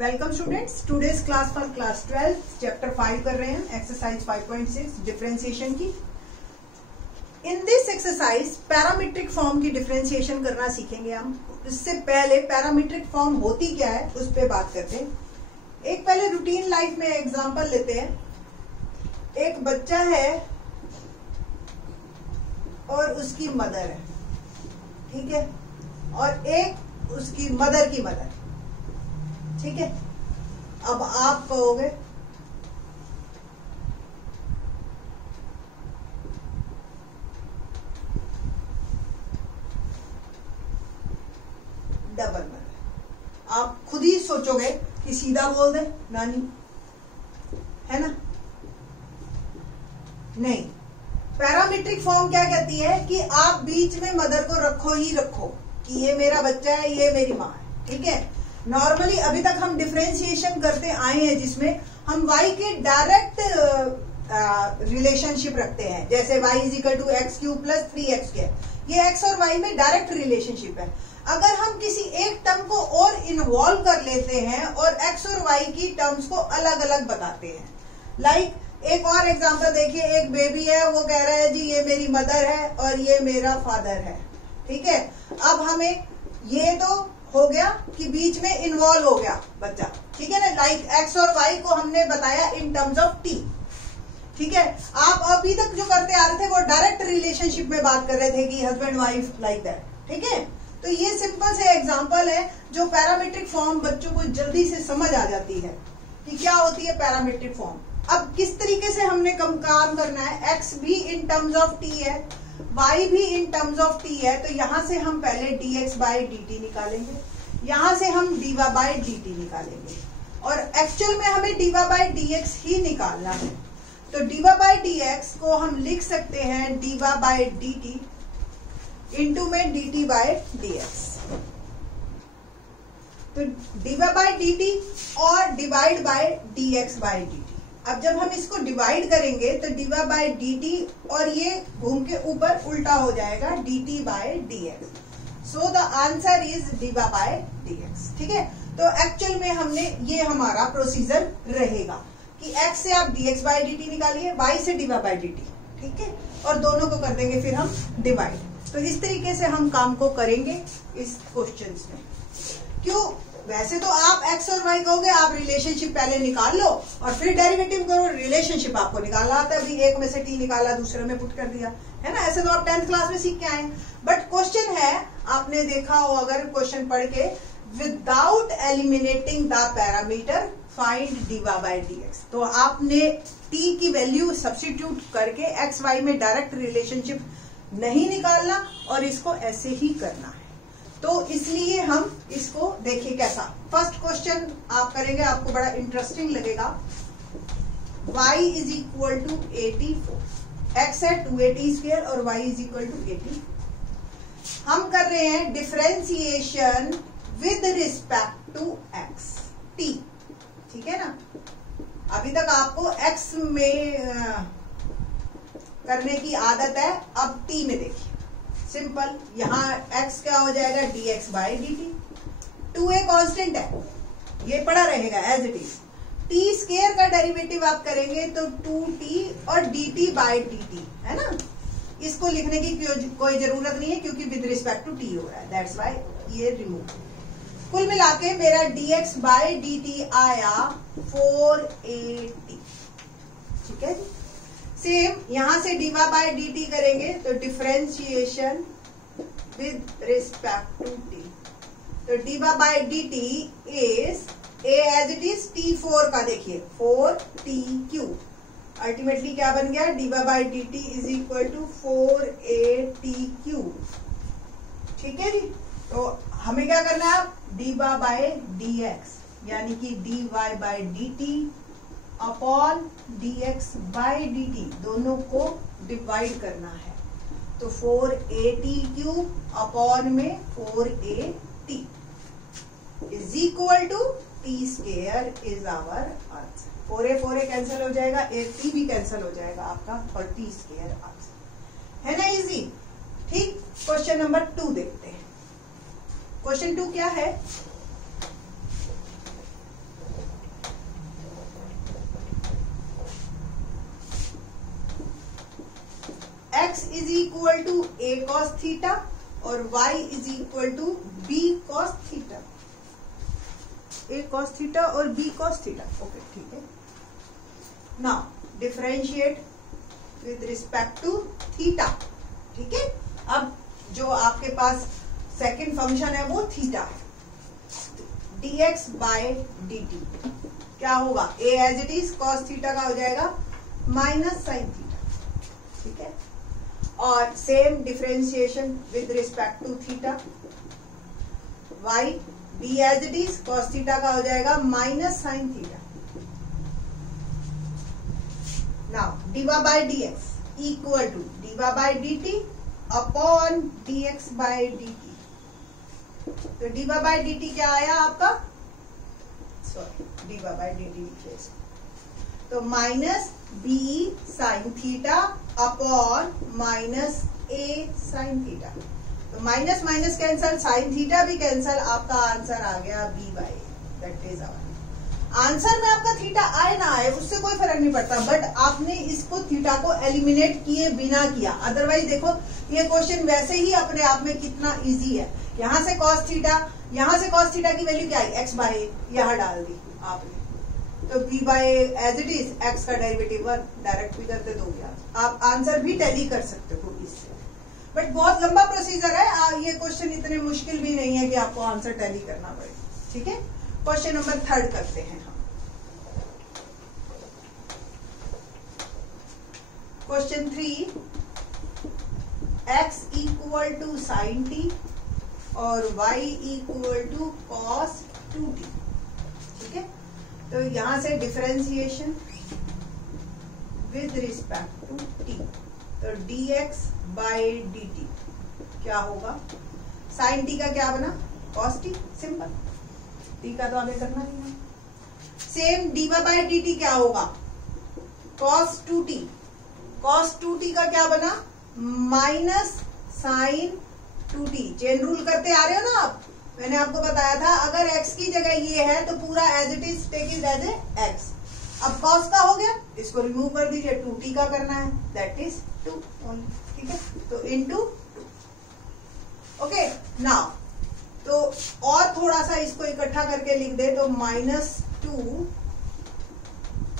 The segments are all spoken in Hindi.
Welcome students, today's class for class 12 chapter 5 कर रहे हैं, एक्सरसाइज 5.6 डिफरेंशिएशन की। In this exercise parametric form की डिफरेंशिएशन करना सीखेंगे हम। इससे पहले पैरामीट्रिक फॉर्म होती क्या है उस पर बात करते हैं। एक पहले रूटीन लाइफ में एग्जांपल लेते हैं। एक बच्चा है और उसकी मदर है, ठीक है, और एक उसकी मदर की मदर, ठीक है। अब आप कहोगे डबल मदर, आप खुद ही सोचोगे कि सीधा बोल दे नानी, है ना? नहीं, पैरामीट्रिक फॉर्म क्या कहती है कि आप बीच में मदर को रखो ही रखो कि ये मेरा बच्चा है, ये मेरी माँ है, ठीक है। नॉर्मली अभी तक हम डिफरेंशिएशन करते आए हैं जिसमें हम y के डायरेक्ट रिलेशनशिप रखते हैं, जैसे y is equal to x cube plus 3x²। ये x और y में डायरेक्ट रिलेशनशिप है। अगर हम किसी एक टर्म को और इन्वॉल्व कर लेते हैं और x और y की टर्म्स को अलग अलग बताते हैं, लाइक एक और एग्जांपल देखिए। एक बेबी है, वो कह रहा है जी ये मेरी मदर है और ये मेरा फादर है, ठीक है। अब हमें ये तो हो गया कि बीच में इन्वॉल्व हो गया बच्चा, ठीक है ना। लाइक एक्स और वाई को हमने बताया इन टर्म्स ऑफ टी, ठीक है। आप अभी तक जो करते आ रहे थे वो डायरेक्ट रिलेशनशिप में बात कर रहे थे कि हस्बैंड वाइफ लाइक दैट, ठीक है। तो ये सिंपल से एग्जांपल है जो पैरामीट्रिक फॉर्म बच्चों को जल्दी से समझ आ जाती है कि क्या होती है पैरामीट्रिक फॉर्म। अब किस तरीके से हमने काम करना है, एक्स भी इन टर्म्स ऑफ टी है, y भी इन टर्म्स ऑफ t है, तो यहां से हम पहले dx बाई dt निकालेंगे, यहां से हम dy बाई dt निकालेंगे, और एक्चुअल में हमें dy बाई dx ही निकालना है। तो dy बाई dx को हम लिख सकते हैं dy बाई dt इंटू में dt बाई dx। तो dy बाई dt और divide by dx by dt। अब जब हम इसको डिवाइड करेंगे तो dy बाई dt और ये घूम के ऊपर उल्टा हो जाएगा dt by dx। So the answer is dy by dx, ठीक है। तो एक्चुअल में हमने ये हमारा प्रोसीजर रहेगा कि x से आप dx बाई dt निकालिए, y से dy बाई dt, ठीक है, और दोनों को कर देंगे फिर हम डिवाइड। तो इस तरीके से हम काम को करेंगे इस क्वेश्चन में। क्यों? वैसे तो आप x और y कहोगे, आप रिलेशनशिप पहले निकाल लो और फिर डेरिवेटिव करो। रिलेशनशिप आपको निकालना आता है, अभी एक में से t निकाला, दूसरे में पुट कर दिया, है ना। ऐसे तो आप 10th क्लास में सीख के आए। बट क्वेश्चन है, आपने देखा हो अगर क्वेश्चन पढ़ के, without eliminating the parameter find dy by dx। तो आपने t की वैल्यू सब्स्टिट्यूट करके x y में डायरेक्ट रिलेशनशिप नहीं निकालना और इसको ऐसे ही करना है। तो इसलिए हम इसको देखिए कैसा। फर्स्ट क्वेश्चन आप करेंगे, आपको बड़ा इंटरेस्टिंग लगेगा। y is equal to 84, x है 280² और y इज इक्वल टू 80। हम कर रहे हैं differentiation with respect to x t, ठीक है ना। अभी तक आपको x में करने की आदत है, अब t में देखिए। सिंपल, यहाँ x क्या हो जाएगा dx by dt। 2a constant है, ये पड़ा रहेगा as it is. t square का डेरिवेटिव आप करेंगे तो 2t और dt बाई dt, है ना। इसको लिखने की कोई जरूरत नहीं है क्योंकि विद रिस्पेक्ट टू t हो रहा है, दैट्स व्हाई ये रिमूव। कुल मिला के मेरा dx बाई dt आया 4at, ठीक है जी। सेम यहां से dy बाई dt करेंगे तो differentiation with respect to t। तो dy by dt is a as it is t4 का, देखिए 4t3। अल्टीमेटली क्या बन गया, dy by dt is equal to 4at3, ठीक है जी। तो हमें क्या करना है, dy बाई dx यानी कि dy by dt upon dx by dt, दोनों को डिवाइड करना है। तो 4at³ अपॉन में 4at is equal to t square is our answer. 4a cancel हो जाएगा, at भी कैंसिल हो जाएगा आपका, और t स्क्वायर आंसर है ना, इजी। ठीक, क्वेश्चन नंबर 2 देखते हैं। क्वेश्चन 2 क्या है, x is equal to a cos theta और y is equal to b cos theta, a cos theta और b cos थीटा। ओके ठीक है। Now differentiate with respect to theta. ठीक है, अब जो आपके पास सेकंड फंक्शन है वो थीटा है। dx बाय dt क्या होगा, a as it is cos theta का हो जाएगा माइनस साइन थीटा। ठीक है, और same differentiation with respect to theta, y b as it is cos theta का हो जाएगा minus sine theta. Now dy by dx equal to dy by dt upon dx by dt। तो dy बाय dt क्या आया आपका, सॉरी dy बाय dt लिखिए, तो minus b sine theta upon minus a sine theta. तो minus minus cancel, sine theta भी कैंसल, आपका आंसर आ गया b बाय a। That is our answer में आपका थीटा आए ना आए उससे कोई फर्क नहीं पड़ता, बट आपने इसको थीटा को एलिमिनेट किए बिना किया। अदरवाइज देखो ये क्वेश्चन वैसे ही अपने आप में कितना इजी है। यहाँ से cos थीटा, यहाँ से cos थीटा की वैल्यू क्या है, x बाय a, यहाँ डाल दी आपने, तो b by as it is x का डेरिवेटिव 1 डायरेक्ट भी करते दोगे आप आंसर भी टैली कर सकते हो इससे। बट बहुत लंबा प्रोसीजर है, ये क्वेश्चन इतने मुश्किल भी नहीं है कि आपको आंसर टैली करना पड़े। ठीक है, क्वेश्चन नंबर 3 करते हैं हम। Question 3, x equal to sine t और y equal to cos 2t। ठीक है, तो यहां से differentiation with respect to t, तो dx बाय dt क्या होगा, साइन t का क्या बना, cos t, सिंपल, t का तो आगे करना नहीं है। सेम dy बाय dt क्या होगा, cos 2t, cos 2t का क्या बना, minus sign 2t। Chain rule करते आ रहे हो ना आप, मैंने आपको बताया था अगर x की जगह ये है तो पूरा as it is take it as a x। अब cos का हो गया, इसको रिमूव कर दीजिए, 2t का करना है, दैट इज 2 ओनली। ठीक है, तो इनटू 2। ओके, नाउ तो और थोड़ा सा इसको इकट्ठा करके लिख दे तो minus 2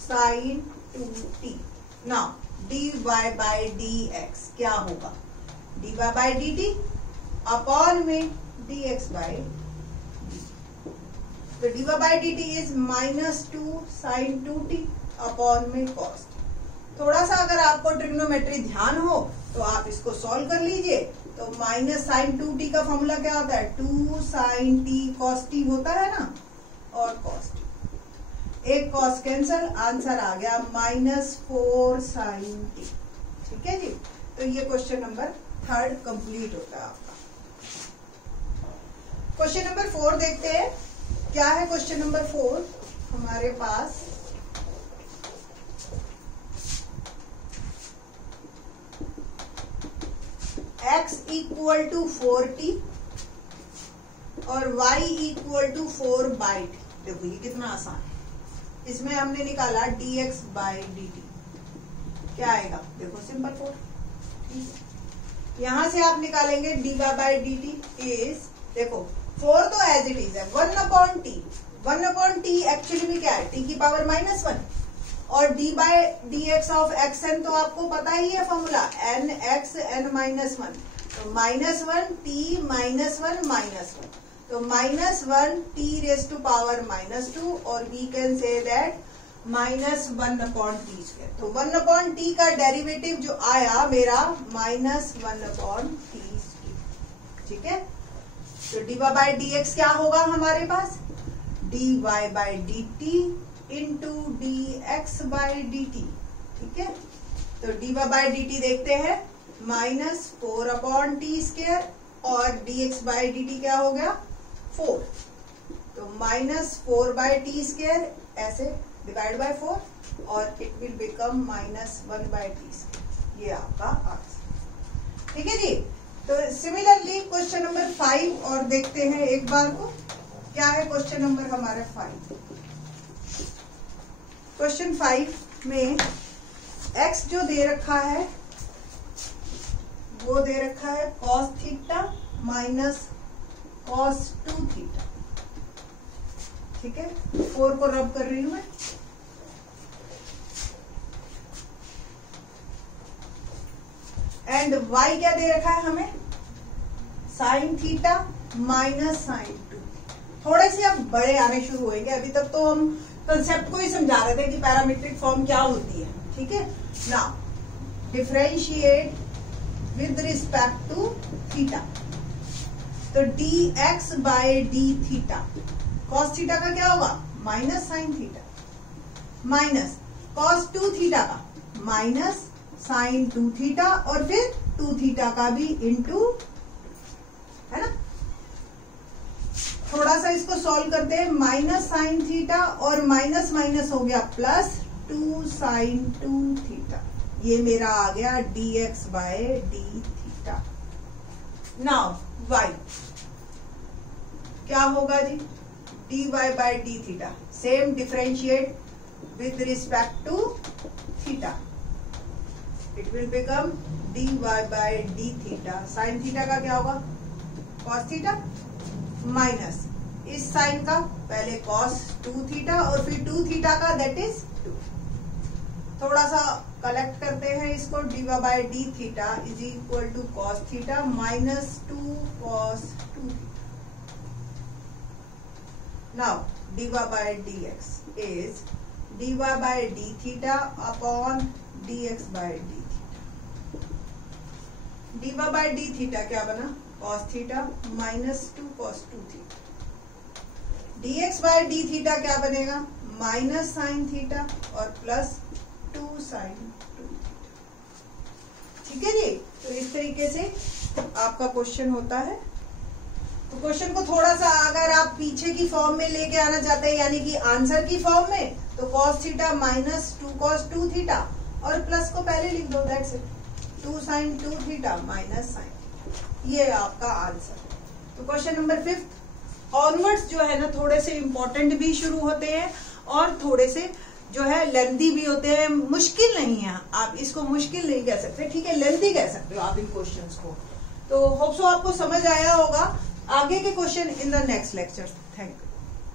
sine 2t। Now dy by dx क्या होगा, dy बाय dt अपॉन में dx बाय dt। तो dy by dt is minus 2 sine 2t upon में cos। थोड़ा सा अगर आपको ट्रिग्नोमेट्री ध्यान हो तो आप इसको सॉल्व कर लीजिए। तो माइनस साइन 2t का फॉर्मूला क्या होता है, 2 साइन t cos t होता है ना, और cos t, एक cos कैंसल, आंसर आ गया माइनस 4 साइन t। ठीक है जी, तो ये क्वेश्चन नंबर 3 कंप्लीट होता है आपका। क्वेश्चन नंबर 4 देखते हैं, क्या है क्वेश्चन नंबर 4 हमारे पास। x इक्वल टू 4t और y equal to 4 by t. देखो ये कितना आसान है, इसमें हमने निकाला dx बाई dt क्या आएगा, देखो सिंपल 4। यहां से आप निकालेंगे dy बाई dt इज, देखो 4 तो एज इट इज है 1 upon t. 1 upon t actually में क्या है, t की पावर -1, और d by dx of xn तो आपको पता ही है फॉर्मूला, nx n -1, तो -1 t -1 -1, तो -1 t रेज टू पावर -2, और we can say that -1 upon t square. तो 1 अपॉन टी का डेरिवेटिव जो आया मेरा -1 अपॉन टी स्क्वायर। ठीक है, तो dy बाय dx क्या होगा हमारे पास, dy by dt into dx by dt। ठीक है, तो dy बाय dt देखते हैं -4 अपॉन टी स्क्वायर, और dx बाय dt क्या हो गया 4, तो -4 बाय टी स्क्वायर ऐसे डिवाइड बाय 4, और it will become -1 by t square. ये आपका आंसर। ठीक है जी, तो सिमिलरली क्वेश्चन नंबर 5 और देखते हैं एक बार को, क्या है क्वेश्चन नंबर हमारा 5। क्वेश्चन 5 में x जो दे रखा है वो दे रखा है cos theta minus cos 2 theta. ठीक है, 4 को रब कर रही हूं मैं। एंड y क्या दे रखा है हमें, sin थीटा माइनस साइन 2। थोड़े से अब बड़े आने शुरू होंगे, अभी तक तो हम कंसेप्ट को ही समझा रहे थे कि पैरामीट्रिक फॉर्म क्या होती है। ठीक है, now differentiate with respect to theta. तो dx by d theta, cos theta का क्या होगा, minus sine theta, minus cos 2 theta का माइनस साइन 2 थीटा, और फिर 2 थीटा का भी इंटू, है ना। थोड़ा सा इसको सॉल्व करते हैं, माइनस साइन थीटा और माइनस माइनस हो गया प्लस 2 साइन 2 थीटा। ये मेरा आ गया dx by d theta. Now y क्या होगा जी, dy by d theta, same differentiate with respect to theta, it will become dy by d theta. Sine theta का क्या होगा, cos थीटा माइनस इस साइन का पहले cos 2 थीटा और फिर 2 थीटा का, दैट इज 2। थोड़ा सा कलेक्ट करते हैं इसको, dy by d theta is equal to cos theta minus 2 cos 2 theta. Now dy by dx is dy by d theta upon dx by d theta. dy by d theta क्या बना, cos theta minus 2 cos 2 theta. dx by d theta क्या बनेगा, माइनस साइन थीटा और प्लस 2 साइन 2 थीटा। ठीक है जी, तो इस तरीके से आपका क्वेश्चन होता है। तो क्वेश्चन को थोड़ा सा अगर आप पीछे की फॉर्म में लेके आना चाहते हैं, यानी कि आंसर की फॉर्म में, तो cos theta minus 2 cos 2 theta और प्लस को पहले लिख दो, that's it, 2 sine 2 theta minus sine, ये आपका आंसर है। तो क्वेश्चन नंबर 5 ऑनवर्ड्स जो है ना, थोड़े से इंपॉर्टेंट भी शुरू होते हैं और थोड़े से जो है लेंथी भी होते हैं। मुश्किल नहीं है, आप इसको मुश्किल नहीं कह सकते, ठीक है, लेंथी कह सकते हो आप इन क्वेश्चंस को। तो होप सो आपको समझ आया होगा। आगे के question in the next lecture. Thank you.